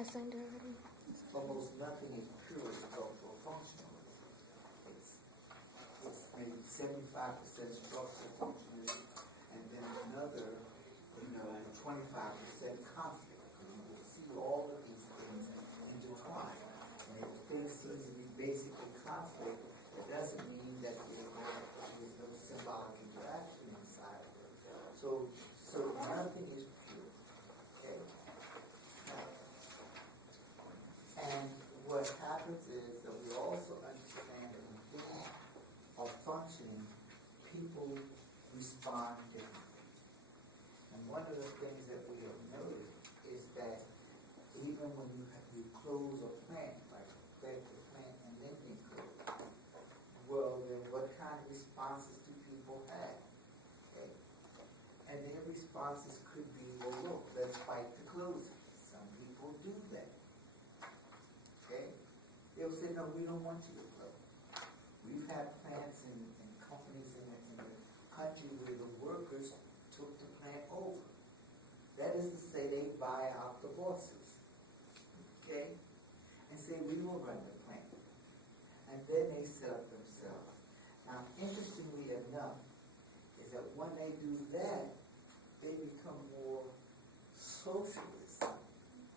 I signed it already. Almost nothing is pure structural functionalism. It's maybe 75% structural functionalism, and then another, 25% conflict. And you will see all of these things intertwined. And if things seem to be basically conflict, it doesn't mean that there's no symbolic interaction inside of it. So nothing is pure. Okay? And what happens is that we also understand that when things are functioning, people respond differently. And one of the things that we have noticed is that even when you close a plant, like affect the plant and then you close, well, then what kind of responses do people have? Okay? And their responses could be, well, look, let's fight the closing. Some people do that. Okay? They'll say, no, we don't want you to close. We've had plants and companies in the country where the workers took the plant over. That is to say they buy out the bosses. Okay? And say, we will run the plant. And then they set up themselves. Now, interestingly enough, is that when they do that, they become more socialist,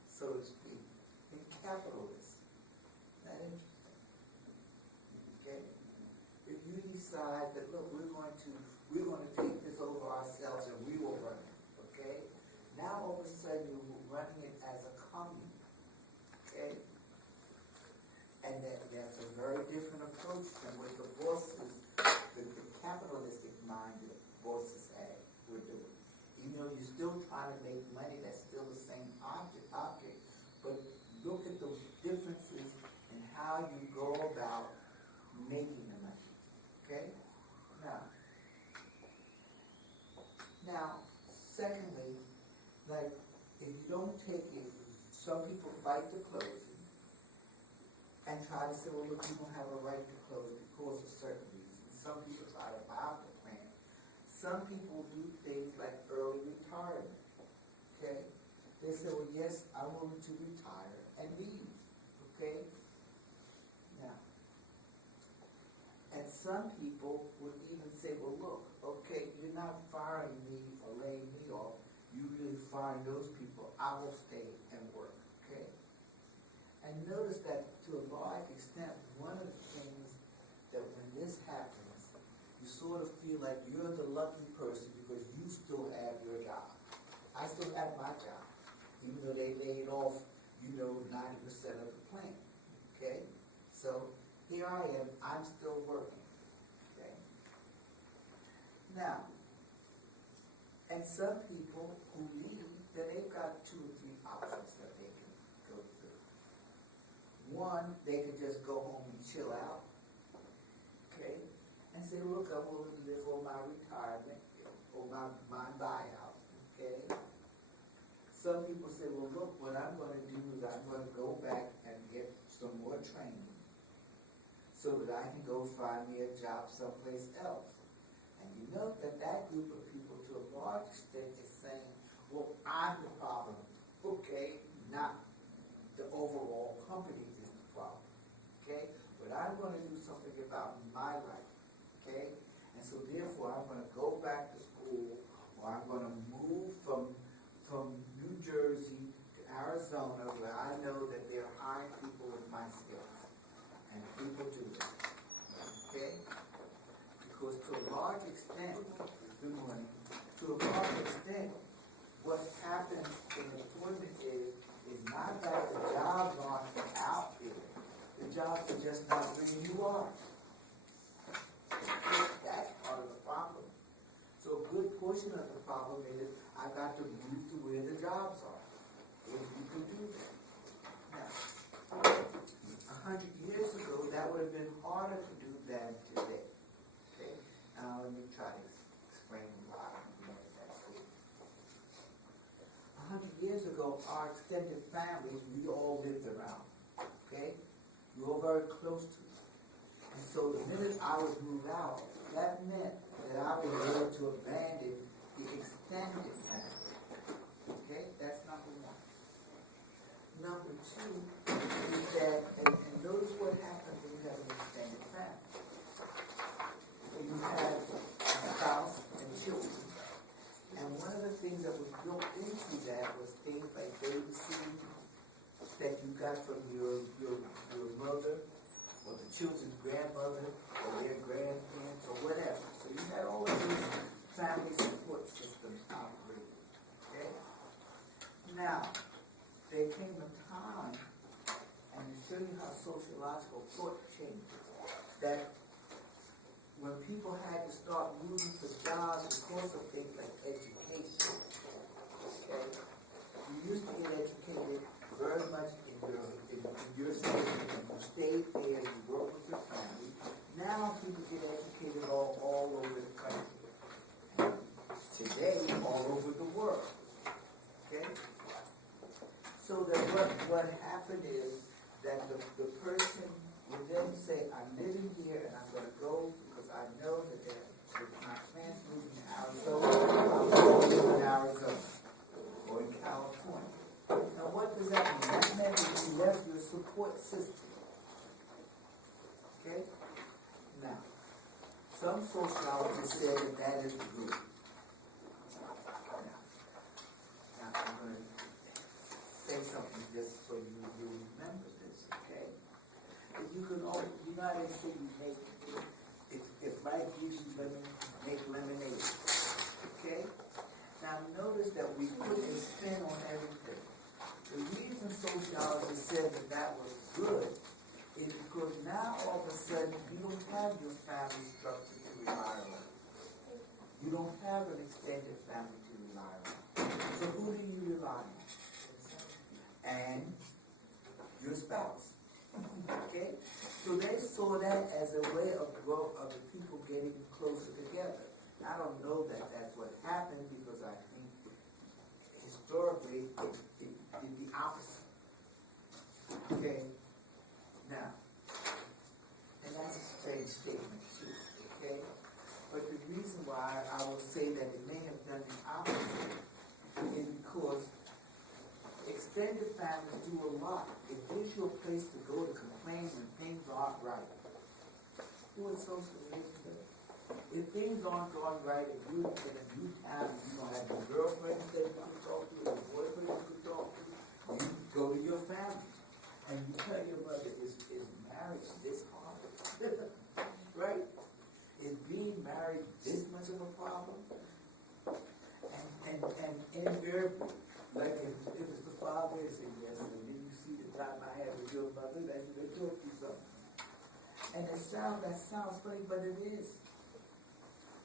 so to speak, than capitalist. Isn't that interesting? Okay? If you decide that, look, we're going to take this over ourselves and we will run it, okay? Now all of a sudden you're running it as a commune, okay? And that's a very different approach than what the bosses, the capitalistic-minded bosses were doing. Even though you're still trying to make money, that's still the same object. But look at the differences in how you go about making the money. Okay? Now, secondly, like, if you don't take it, some people fight the closing and try to say, well, look, you don't have a right to close because of certain reasons. Some people try to buy out the plant. Some people do things like early retirement. Okay? They say, well, yes, I'm willing to retire and leave. Okay? Now, and some people would even say, well, look, okay, you're not firing me or laying me off. You really firing those people. I will stay and work. Okay? And notice that to a large extent, one of the things that when this happens, you sort of feel like you're the lucky person because you still have your job. I still have my job, even though they laid off, 90% of the plant. Okay? So here I am, I'm still working. Okay? Now, and some people who leave, then they've got 2 or 3 options that they can go through. One, they can just go home and chill out. Okay? And say, look, I'm willing to live on my retirement or my buyout. Okay? Some people say, well, look, what I'm going to do is I'm going to go back and get some more training so that I can go find me a job someplace else. And you note that that group of people, to a large extent, is saying, well, I'm the problem. Okay? Not the overall company is the problem. Okay? But I'm going to do something about my life. Okay? And so therefore I'm going to go back to school, or I'm going to move from New Jersey to Arizona, where I know that they're hiring people with my skills. And people do that. Okay? Because to a large extent, what happens in employment is not that the jobs aren't out there. The jobs are just not where you are. That's part of the problem. So a good portion of the problem is I got to move to where the jobs are. If you can do that. Now, 100 years ago, that would have been harder to do than today. Okay? Now let me try to explain why that's it. 100 years ago, our extended families, we all lived around. Okay? We were very close to them. And so the minute I was moved out, that meant that I was able to abandon the extended family. Okay? That's number one. Number too is that, and notice what happens when you have an extended family. You have a spouse and children. And one of the things that was built into that was things like babysitting that you got from your mother or the children's grandmother or their grandparents or whatever. So you had all of these family support systems operating. Okay? Now, there came a time, and to show you how sociological thought changes, that when people had to start moving for jobs because of things like education, okay, you used to get educated very much in your state, and you stayed there, you worked with your family. Now people get educated all over the country. Today, all over the world. Okay? So that what happened is that the person would then say, I'm living here and I'm going to go because I know that my plans moving to Arizona, I'm going to live in Arizona or in California. Now what does that mean? That meant that you left your support system. Okay? Now, some sociologists say that is good. Now I'm going to say something just so you remember this, okay? If you can only, you know how they say you make, if life gives you lemon, make lemonade, okay? Now notice that we put a spin on everything. The reason sociologists said that was good is because now all of a sudden you don't have your family structure to rely on. You don't have an extended family to rely on. So who do you rely on? And your spouse. Okay? So they saw that as a way of the people getting closer together. I don't know that that's what happened because I think historically it did the opposite. Okay? Now, and that's a strange statement too. Okay? But the reason why I will say that it may have done the opposite is because extended families do a lot. It gives you a place to go to complain when things aren't right. Do what social religion does. If things aren't going right, if you're in a new town, you don't have your girlfriend that you can talk to, your boyfriend you can talk to, you go to your family. And you tell your mother, is marriage this hard? Right? Is being married this much of a problem? And invariably, like if it's the father, it's a yes, and then you see the time I had with your mother, that you told you something. And that sounds funny, but it is.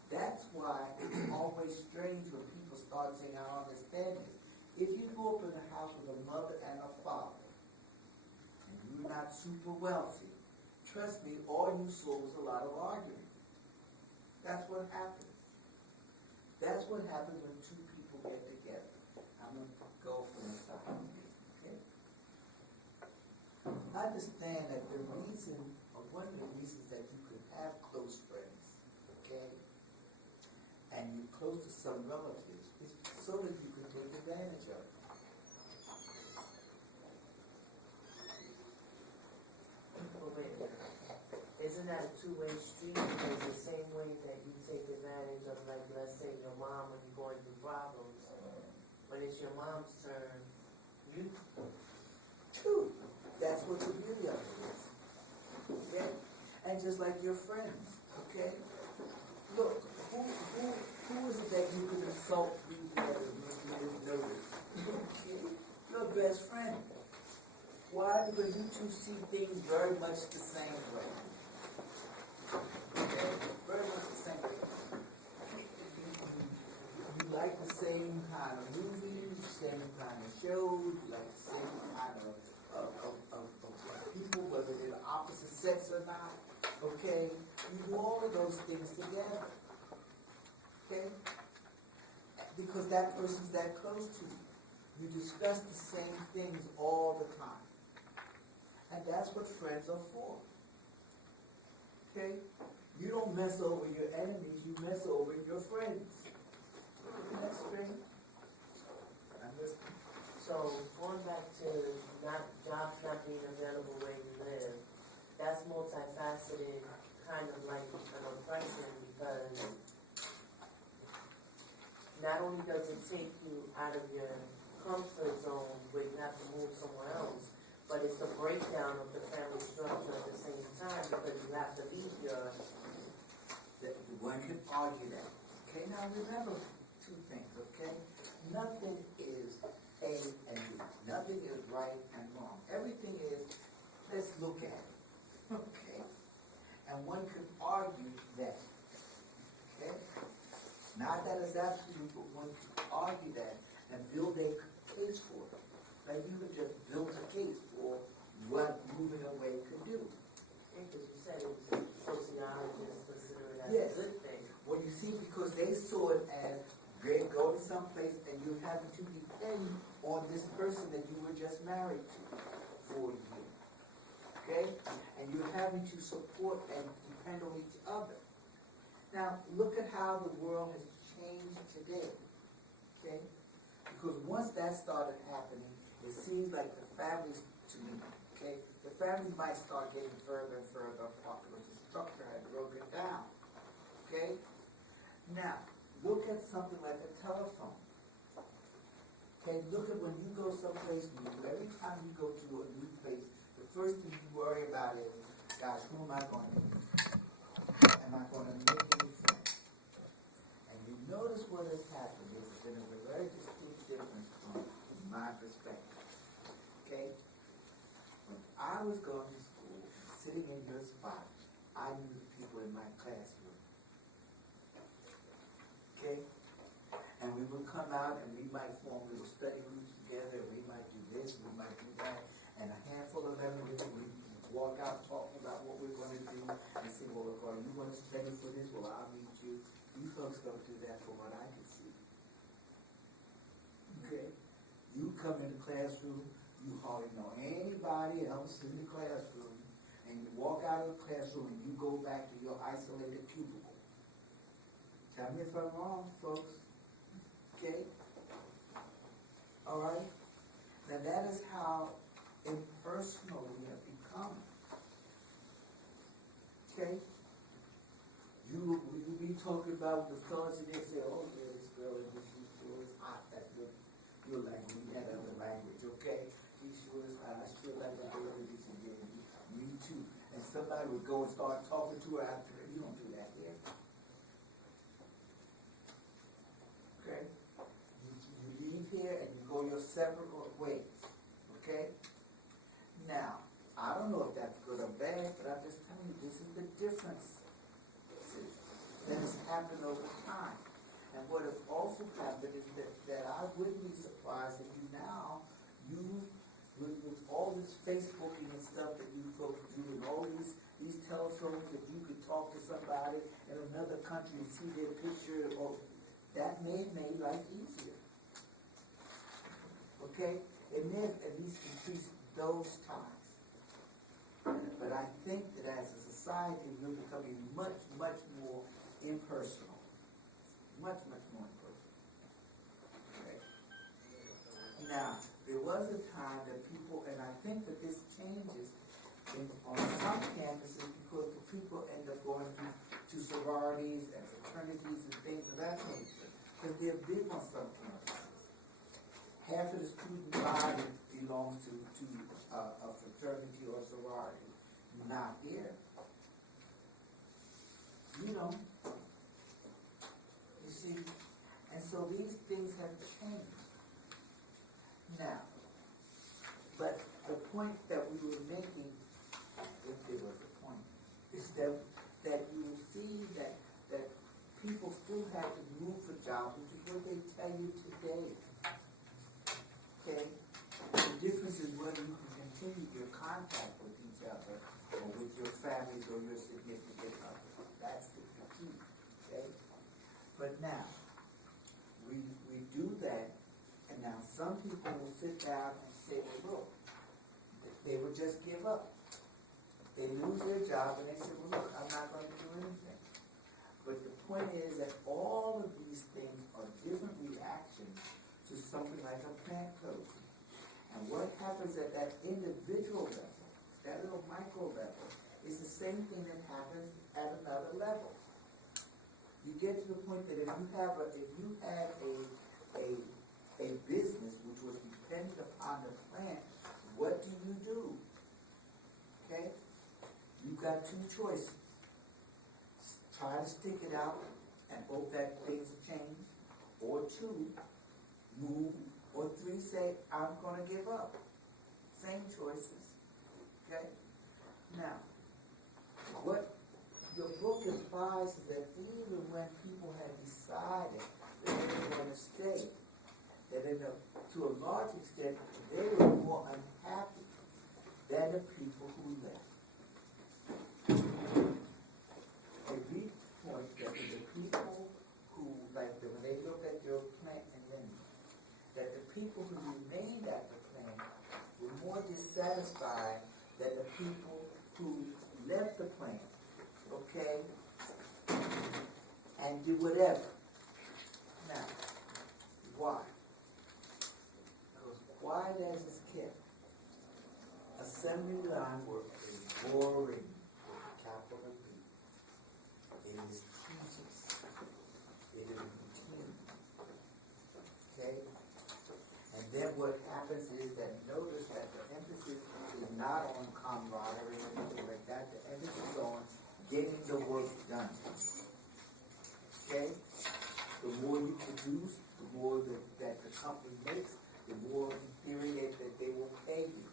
That's why it's always strange when people start saying, I don't understand this. If you go up in a house with a mother and a father, and you're not super wealthy, trust me, all you saw was a lot of arguing. That's what happens. That's what happens when two people get together. I'm going to go for this side. Okay? Understand that the reason, or one of the reasons that you could have close friends, okay, and you're close to some relatives, is so that you can take advantage of it. Well, wait a minute. Isn't that a two-way street? Because the same way that you take advantage of, like, let's say your mom when you're going through problems, when it's your mom's turn, you... True. That's what the beauty of it is. Okay? And just like your friends, okay? Look, who is it that you could insult you notice? Your best friend. Why? Because you two see things very much the same way. Okay? Very much the same way. You like the same kind of movies, the same kind of shows, you like the same kind of people, whether they're the opposite sex or not. Okay? You do all of those things together. Okay? Because that person's that close to you. You discuss the same things all the time. And that's what friends are for. Okay? You don't mess over your enemies, you mess over your friends. Isn't that strange? I'm listening. So going back to jobs not being available where you live, that's multifaceted, kind of like an oppression, because not only does it take you out of your comfort zone where you have to move somewhere else, but it's a breakdown of the family structure at the same time, because you have to leave your, One could argue that. Okay, now remember two things, okay? Nothing is A and B. Nothing is right and wrong. Everything is, let's look at it, okay? And one could argue that, okay? Not that it's absolute, but one could argue that and build a case for it. Like you could just build a case for what moving away could do. because you said it was sociologists consider it as Yes. a good thing. Well, you see, because they saw it as great, go to some place and you're having to depend on this person that you were just married to for a year. Okay? And you're having to support and depend on each other. Now, look at how the world has changed today. Okay? Because once that started happening, it seems like the families, to me, okay, the families might start getting further and further apart because the structure had broken down. Okay? Now, look at something like a telephone. Okay, look at when you go someplace new, every time you go to a new place, the first thing you worry about is, gosh, who am I going to meet? Am I going to make any friends? And you notice what has happened. There's been a very distinct difference from my perspective. Okay? When I was going to school, sitting in your spot, I knew the people in my classroom. Okay? And we would come out and we might form little study groups together, and we might do this, we might do that, and a handful of them, we walk out talking about what we're going to do, and say, well, are you going to study for this? Well, I'll meet you. You folks don't do that for what I can see. Okay? You come in the classroom, you hardly know anybody else in the classroom, and you walk out of the classroom and you go back to your isolated cubicle. Tell me if I'm wrong, folks. Okay? All right? Now that is how impersonal we have become. Okay? You be talking about the fellas and they say, oh yeah, this girl is sure is hot. That's good. Your language, we had other language, okay? She sure is hot. I sure like the girl that she did. Me too. And somebody would go and start talking to her after her. You don't do that here. Okay? You leave here and you go your separate ways. Okay? Now, I don't know if that's good or bad, but I'm just telling you, this is the difference that has happened over time. And what has also happened is that I wouldn't be surprised if you now use, with all this Facebooking and stuff that you folks do, and all these telephones that you could talk to somebody in another country and see their picture, or that may have made life easier. Okay? It may have at least increased those times. But I think that as a society, we're becoming much, much more impersonal. Much, much more impersonal. Okay? Now, there was a time that people, and I think that this changes on some campuses because the people end up going to sororities and fraternities and things of that nature. Because they're big on some campuses. Half of the student body belongs to a fraternity or sorority. Not here. You know. You see? And so these things have changed. Now, but the point that we were making, if there was a point, is that you will see that people still have to move for jobs, which is what they tell you today. Okay? The difference is whether you can continue your contact with each other or with your families or your significant others. That's the key. Okay? But now, we do that, and now some people will sit down and say, well, look, they would just give up. They lose their job and they say, well, look, I'm not going to do anything. But the point is that all of these things are different reactions to something like a plant closing. And what happens at that individual level, that little micro level, is the same thing that happens at another level. You get to the point that if you had a business which was dependent upon the plant, what do? Okay? You've got two choices. Try to stick it out and hope that things change, or two, move, or three, say, I'm gonna give up. Same choices. Okay? Now, what your book implies is that even when people had decided that they were going to stay, that to a large extent, they were more unhappy than the people who left. A big point that the people who, when they look at your plant and lineage, that the people who remained at the plant were more dissatisfied than the people who left the plant, okay, and did whatever. Now, why? Because quiet as it's kept, assembly line work is boring with a capital B. It is tedious. It is routine. Okay? And then what happens is that notice that the emphasis is not on camaraderie or anything like that. The emphasis is on getting the work done. Okay? The more you produce, the more that the company makes, the more period that they will pay you.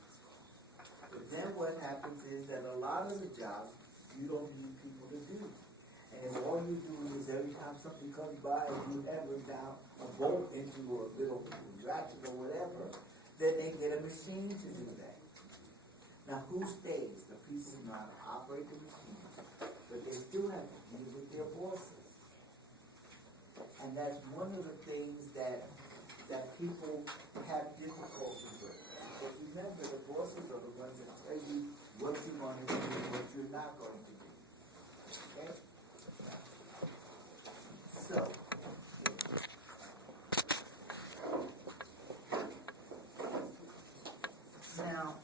But then what happens is that a lot of the jobs you don't need people to do. And if all you do is every time something comes by and you hammer down a bolt into a little ratchet or whatever, then they get a machine to do that. Now who stays? The people who know how to operate the machine, but they still have to deal with their bosses. And that's one of the things that people have difficulty with. But remember, the bosses are the ones that tell you what you're going to do and what you're not going to do. Okay? So,